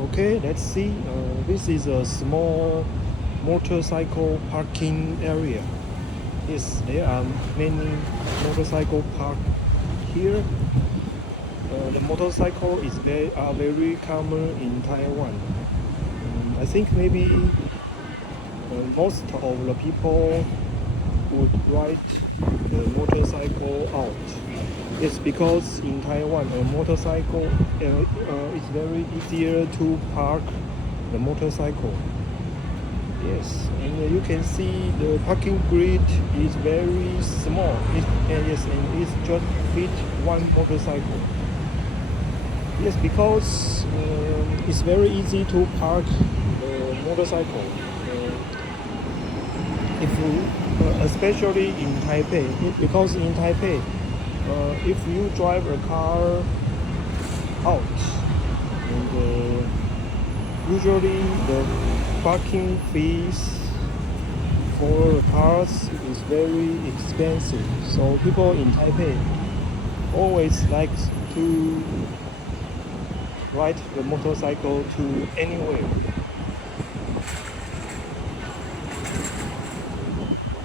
Okay, let's see. This is a small motorcycle parking area. Yes, there are many motorcycle parked here. The motorcycle is very common in Taiwan. I think maybe most of the people would ride the motorcycle out. It's because in Taiwan, a motorcycle is very easier to park the motorcycle. Yes, and you can see the parking grid is very small. Yes, and it's just fit one motorcycle. Yes, because it's very easy to park the motorcycle. If you, especially in Taipei, because in Taipei, if you drive a car out, and usually the parking fees for the cars is very expensive. So people in Taipei always like to ride the motorcycle to anywhere.